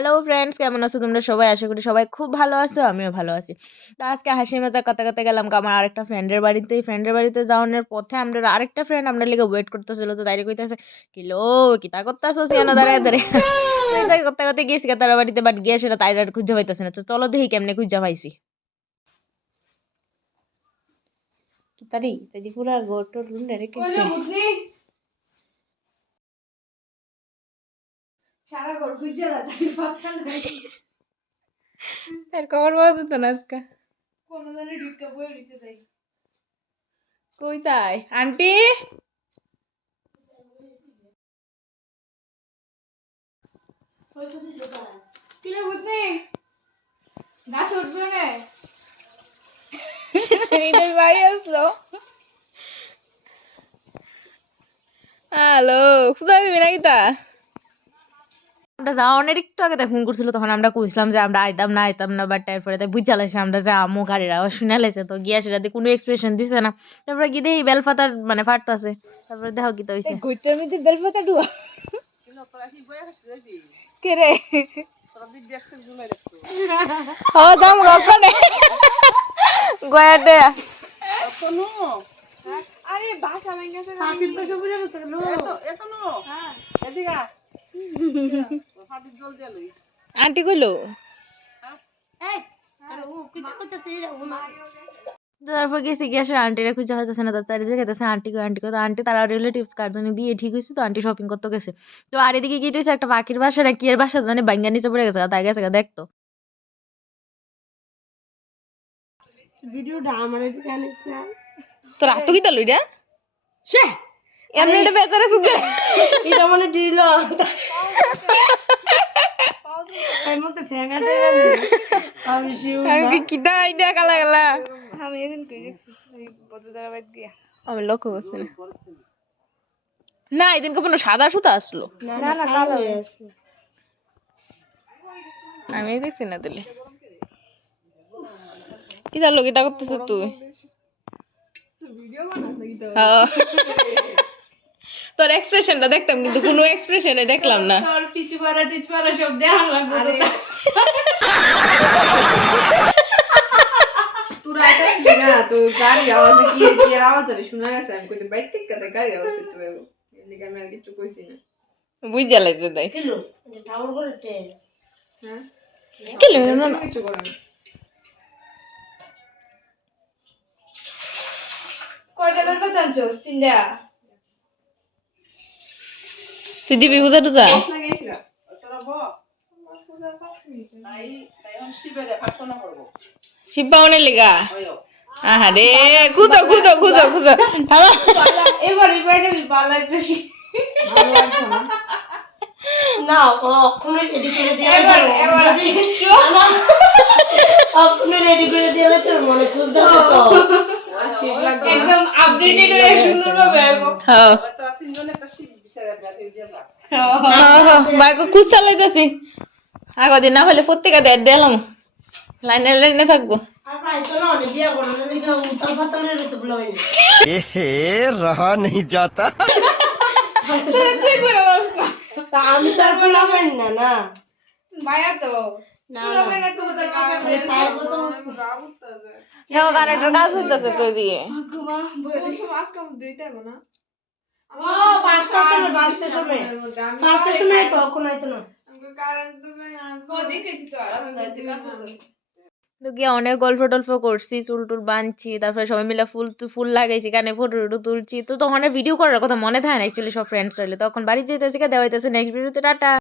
Hello friends, কেমন আছো তোমরা সবাই? আশা করি সবাই খুব ভালো আছো, আমিও ভালো আছি। তো আজকে হাসি মজা কথা কথা গেলাম আমার আরেকটা ফ্রেন্ডের বাড়িতে যাওয়ানোর পথে আমরা আরেকটা ফ্রেন্ড আমরা লিগে ওয়েট করতেছিল। তো তাইরে কইতাছে কিলো কিতা করতেছো সিয়ানো দাঁড়ায় দাঁড়ায় তাই করতে করতে গেছি তার বাড়িতে, বাট গিয়ে সেটা তাইরে আর খুঁজে পাইতেছে না। তো চলো দেখি কেমনে খুঁজে পাইছি। তারি তাই যে পুরা গোটর রুম রেখেছে সারা ঘর খুঁজে না তাই পাতা নাই তার খবর পাওয়া যেত না আজকে। কোন জানি ঢুকে বই দিছে তাই কই তাই আন্টি কিলে বুঝনি গাছ উঠবে না এটার ভাই আসলো। হ্যালো, কোথায় দিবি নাকি তা? আমরা যাওয়ার একটু আগে ফোন করছিল, তখন আমরা কইছিলাম যে আমরা আইতাম না, বাট তারপরে তাই বুঝা লাগছে আমরা যে আমু গাড়ির আওয়াজ শুনে লাইছে। তো গিয়া সেটাতে কোনো এক্সপ্রেশন দিছে না। তারপরে গিয়ে দেখি বেলপাতার মানে ফাটতাছে। তারপরে দেখো কি তো হইছে। গুইটার মধ্যে বেলপাতা ডুয়া কে রে ও দাম গকনে গয়াতে আরে ভাষা ভেঙে গেছে পাখির তো সবুজ আছে লো এত নো হ্যাঁ এদিকে ফাটির জল দিয়ে লই আন্টি কইলো এই আরে ও কি করতেছিস রে ও মা তারপর গেছি গিয়ে আসলে আন্টিরা খুঁজে হইতেছে না। তার গেছে আন্টি তো আন্টি তারা রিলেটিভস কার জন্য বিয়ে ঠিক হয়েছে, তো আন্টি শপিং করতে গেছে। তো আর এদিকে কি হয়েছে, একটা পাখির বাসা না কি এর বাসা জানে বাঙ্গা নিচে পড়ে গেছে, তাই গেছে দেখতো। ভিডিওটা আমার এদিকে আনিস না তোর আত্ম কি তালু এটা সে এমনি এটা বেচারে সুদে এটা মনে দিল মতে ফেঙ্গাতে আমি শিউ আমি কিটা আইডিয়া কালা কালা আমি এদিন কই দেখছি বদদার বাইত গিয়া আমি লক্ষ্য করছি না। না এদিন কোনো সাদা সুতা আসলো না না কালো আসলো আমি দেখছি না দিলে কি তালু কিটা করতেছ তুই ভিডিও বানাস নাকি তো তোর এক্সপ্রেশনটা দেখতাম কিন্তু কোনো এক্সপ্রেশনে দেখলাম না। তোর পিছু পাড়া সব দেখা লাগবে তোরা এটা না তো গাড়ি আওয়াজ কি কি আওয়াজ আরে শোনা গেছে আমি কইতে বাইক থেকে কথা গাড়ি আওয়াজ করতে পারবো এর লিগে আমি আর কিছু কইছি না বুঝা লাগছে তাই কিলো টাওয়ার করতে হ্যাঁ কিলো না কিছু করেন কয়টা বের করতে আনছস তিনটা তুই দিবি বুঝা টুজা না গেছিলা তোরা ব তাই আমি শিবেরে প্রার্থনা করব শিববাউনের লিগা আহা রে খুঁজো এবার আমি পালা একটা না ওখানে রেডি করে দিয়ে এবার আপনি রেডি করে দিলে তো মনে খুঁজতে তো একদম আপডেটেড হয়ে সুন্দর ভাবে হ্যাঁ তো তিনজন একটা শিব বিচারে বের দিয়ে দাও হ্যাঁ বাইক খুঁজ চালাইতেছি আগদিন না হলে প্রত্যেকটা দেড় দিলাম লাইনে থাকবো। रहा नहीं जाता আমি তো আর বললাম না মায়া তো না না তো ওদের হ্যাঁ কারেন্টের কাজ হইতাছে তো দিয়ে ঘুমা বই সমাজ কাম দিতে হবে না ও পাঁচটার সময় কখন আইতো না কারেন্ট তো না ও দেখেছি তো রাস্তাতে কাজ হচ্ছে তো গিয়ে অনেক গল্প টল্প করছি, চুল টুল বাঁধছি, তারপরে সবাই মিলে ফুল লাগাইছি, কানে ফটো তুলছি। তো তখন ভিডিও করার কথা মনে থাকে না অ্যাকচুয়ালি সব ফ্রেন্ডস রইলে। তখন বাড়ি যেতেছে দেওয়া হইতেছে নেক্সট ভিডিওতে টাটা।